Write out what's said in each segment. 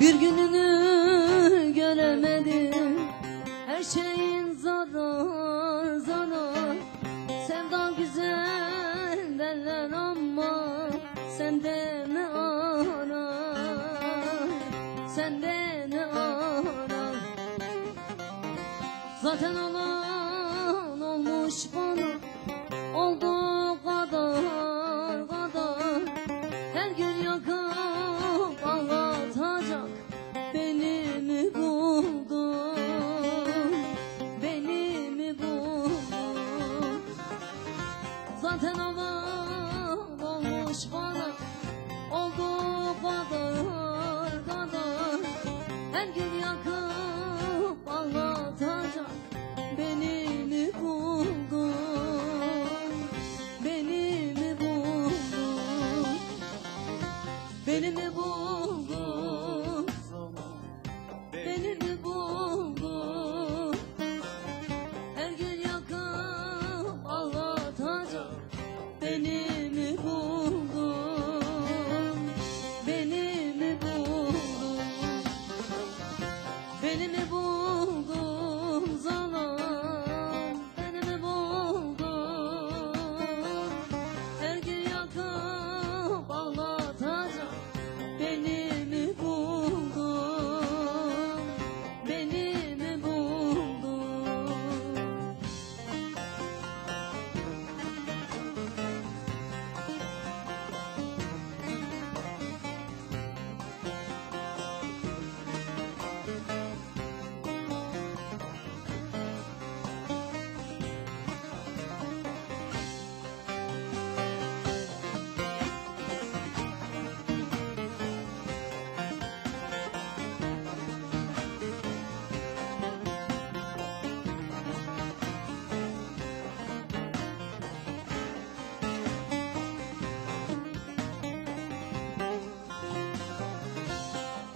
Bir gününü göremedim. Her şeyin zarar zarar Sevda güzel derler ama Sende ne arar Sende ne arar Zaten olan Zaten olan olmuş bana Olduğu kadar kadar Her gün yakıp ağlatacak Beni mi buldun? Beni mi buldun? Beni mi buldun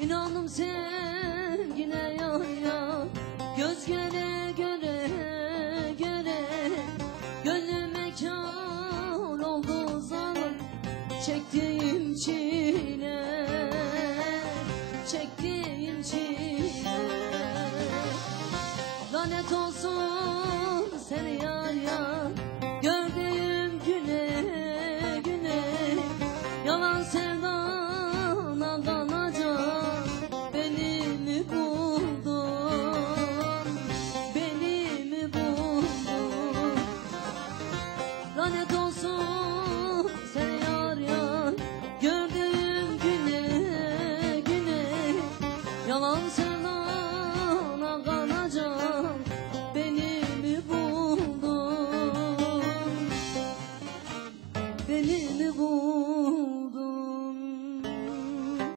İnandım sevgine ya ya Göz göre göre göre. Gönlüme kâr oldu zalim Çektiğim çile Çektiğim çile. Lanet olsun seni yar ya Yalan söyle